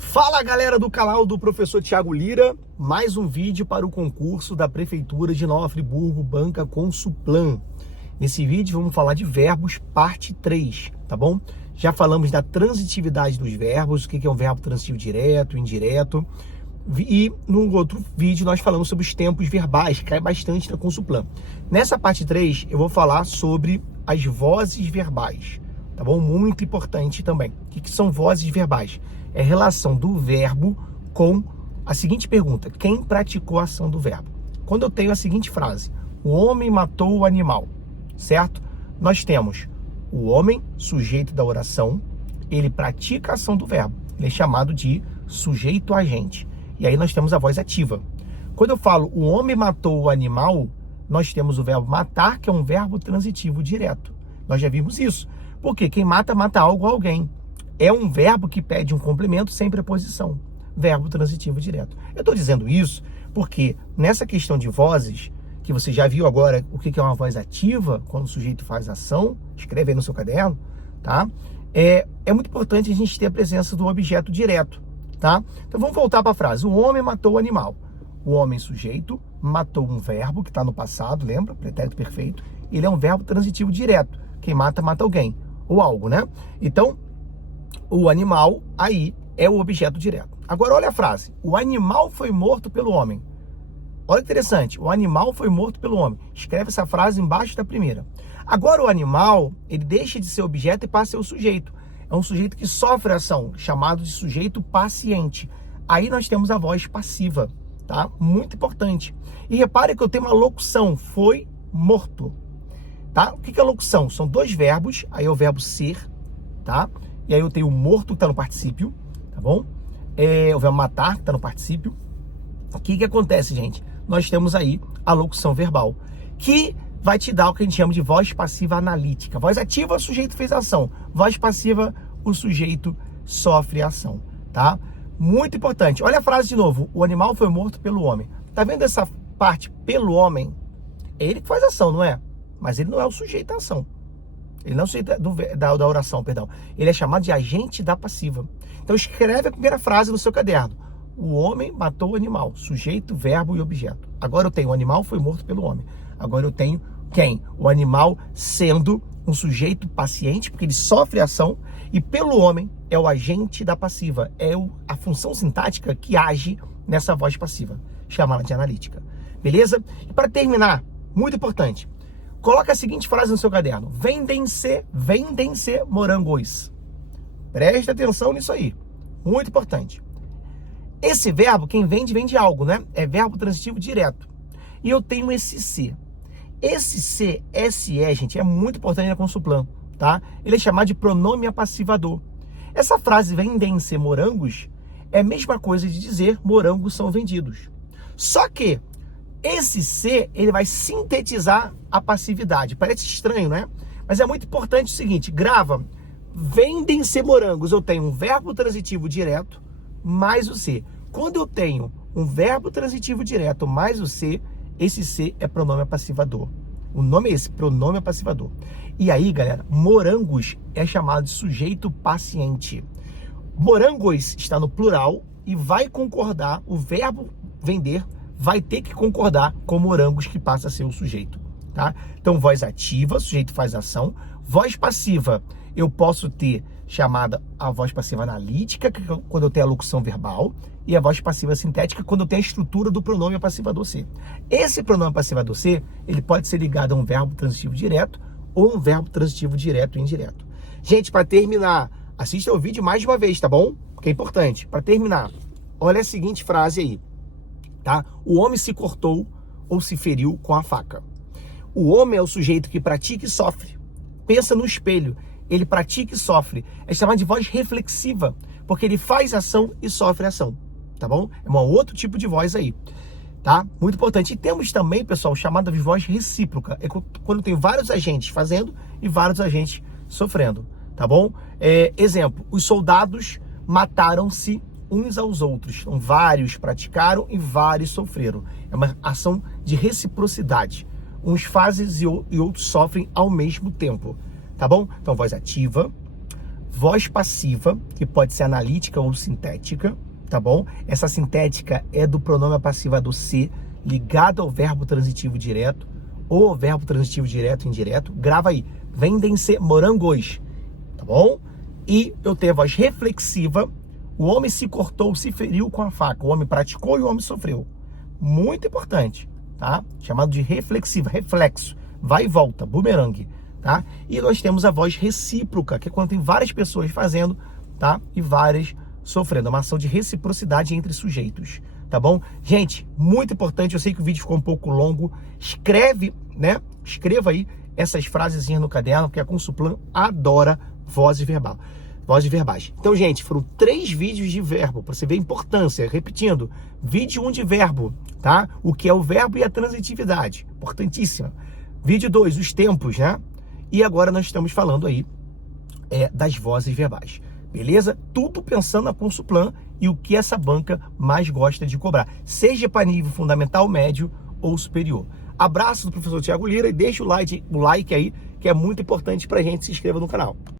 Fala galera do canal do professor Thiago Lira, mais um vídeo para o concurso da Prefeitura de Nova Friburgo, Banca Consulplan. Nesse vídeo vamos falar de verbos, parte 3, tá bom? Já falamos da transitividade dos verbos, o que é um verbo transitivo direto, indireto. E no outro vídeo nós falamos sobre os tempos verbais, que cai bastante na Consulplan. Nessa parte 3 eu vou falar sobre as vozes verbais, tá bom? Muito importante também. O que são vozes verbais? É a relação do verbo com a seguinte pergunta: quem praticou a ação do verbo? Quando eu tenho a seguinte frase: o homem matou o animal, certo? Nós temos o homem, sujeito da oração, ele pratica a ação do verbo, ele é chamado de sujeito agente. E aí nós temos a voz ativa. Quando eu falo o homem matou o animal, nós temos o verbo matar, que é um verbo transitivo direto. Nós já vimos isso. Porque quem mata, mata algo ou alguém. É um verbo que pede um complemento sem preposição. Verbo transitivo direto. Eu estou dizendo isso porque nessa questão de vozes, que você já viu agora o que é uma voz ativa, quando o sujeito faz ação, escreve aí no seu caderno, tá? É muito importante a gente ter a presença do objeto direto, tá? Então vamos voltar para a frase. O homem matou o animal. O homem sujeito matou um verbo que está no passado, lembra? Pretérito perfeito. Ele é um verbo transitivo direto. Quem mata, mata alguém ou algo, né? Então, o animal aí é o objeto direto. Agora olha a frase: o animal foi morto pelo homem. Olha que interessante, o animal foi morto pelo homem. Escreve essa frase embaixo da primeira. Agora o animal, ele deixa de ser objeto e passa a ser o sujeito. É um sujeito que sofre ação, chamado de sujeito paciente. Aí nós temos a voz passiva, tá? Muito importante. E repare que eu tenho uma locução: foi morto, tá? O que é locução? São dois verbos, aí é o verbo ser, tá? E aí eu tenho o morto, que está no particípio, tá bom? O verbo matar, que está no particípio. O que acontece, gente? Nós temos aí a locução verbal, que vai te dar o que a gente chama de voz passiva analítica. Voz ativa, o sujeito fez ação. Voz passiva, o sujeito sofre ação, tá? Muito importante. Olha a frase de novo: o animal foi morto pelo homem. Tá vendo essa parte pelo homem? É ele que faz ação, não é? Mas ele não é o sujeito da ação. Ele não é o sujeito da oração, perdão. Ele é chamado de agente da passiva. Então escreve a primeira frase no seu caderno: o homem matou o animal. Sujeito, verbo e objeto. Agora eu tenho o animal foi morto pelo homem. Agora eu tenho quem? O animal sendo um sujeito paciente, porque ele sofre ação, e pelo homem é o agente da passiva. É a função sintática que age nessa voz passiva, chamada de analítica. Beleza? E para terminar, muito importante, coloca a seguinte frase no seu caderno: vendem-se morangos. Preste atenção nisso aí. Muito importante. Esse verbo, quem vende, vende algo, né? É verbo transitivo direto. E eu tenho esse se. Esse se, SE, gente, é muito importante na Consulplan, tá? Ele é chamado de pronome apassivador. Essa frase vendem-se morangos é a mesma coisa de dizer morangos são vendidos. Só que esse se, ele vai sintetizar a passividade. Parece estranho, né? Mas é muito importante o seguinte: grava, vendem-se morangos. Eu tenho um verbo transitivo direto mais o se. Quando eu tenho um verbo transitivo direto mais o se, esse se é pronome apassivador. O nome é esse, pronome apassivador. E aí, galera, morangos é chamado de sujeito paciente. Morangos está no plural e vai concordar, o verbo vender vai ter que concordar com morangos, que passa a ser o sujeito, tá? Então, voz ativa, o sujeito faz ação. Voz passiva, eu posso ter chamada a voz passiva analítica, que é quando eu tenho a locução verbal, e a voz passiva sintética, quando eu tenho a estrutura do pronome apassivador ser. Esse pronome apassivador ser, ele pode ser ligado a um verbo transitivo direto ou um verbo transitivo direto e indireto. Gente, para terminar, assista o vídeo mais de uma vez, tá bom? Porque é importante. Para terminar, olha a seguinte frase aí, tá? O homem se cortou ou se feriu com a faca. O homem é o sujeito que pratica e sofre. Pensa no espelho. Ele pratica e sofre. É chamado de voz reflexiva, porque ele faz ação e sofre ação, tá bom? É um outro tipo de voz aí, tá? Muito importante. E temos também, pessoal, chamada de voz recíproca. É quando tem vários agentes fazendo e vários agentes sofrendo, tá bom? Exemplo: os soldados mataram-se uns aos outros. Então, vários praticaram e vários sofreram. É uma ação de reciprocidade. Uns fazem e outros sofrem ao mesmo tempo, tá bom? Então, voz ativa, voz passiva, que pode ser analítica ou sintética, tá bom? Essa sintética é do pronome passiva do se, ligado ao verbo transitivo direto, ou ao verbo transitivo direto e indireto. Grava aí, vendem-se morangos, tá bom? E eu tenho a voz reflexiva, o homem se cortou, se feriu com a faca, o homem praticou e o homem sofreu. Muito importante, tá? Chamado de reflexiva, reflexo, vai e volta, bumerangue, tá? E nós temos a voz recíproca, que é quando tem várias pessoas fazendo, tá? E várias sofrendo, é uma ação de reciprocidade entre sujeitos, tá bom? Gente, muito importante, eu sei que o vídeo ficou um pouco longo, escreve, né? Escreva aí essas frasezinhas no caderno, porque a Consuplan adora vozes verbais. Então, gente, foram 3 vídeos de verbo, para você ver a importância. Repetindo, vídeo 1 de verbo, tá? O que é o verbo e a transitividade, importantíssima. Vídeo 2, os tempos, né? E agora nós estamos falando aí das vozes verbais, beleza? Tudo pensando na Consuplan e o que essa banca mais gosta de cobrar, seja para nível fundamental, médio ou superior. Abraço do professor Thiago Lira e deixa o like aí, que é muito importante para a gente. Se inscreva no canal.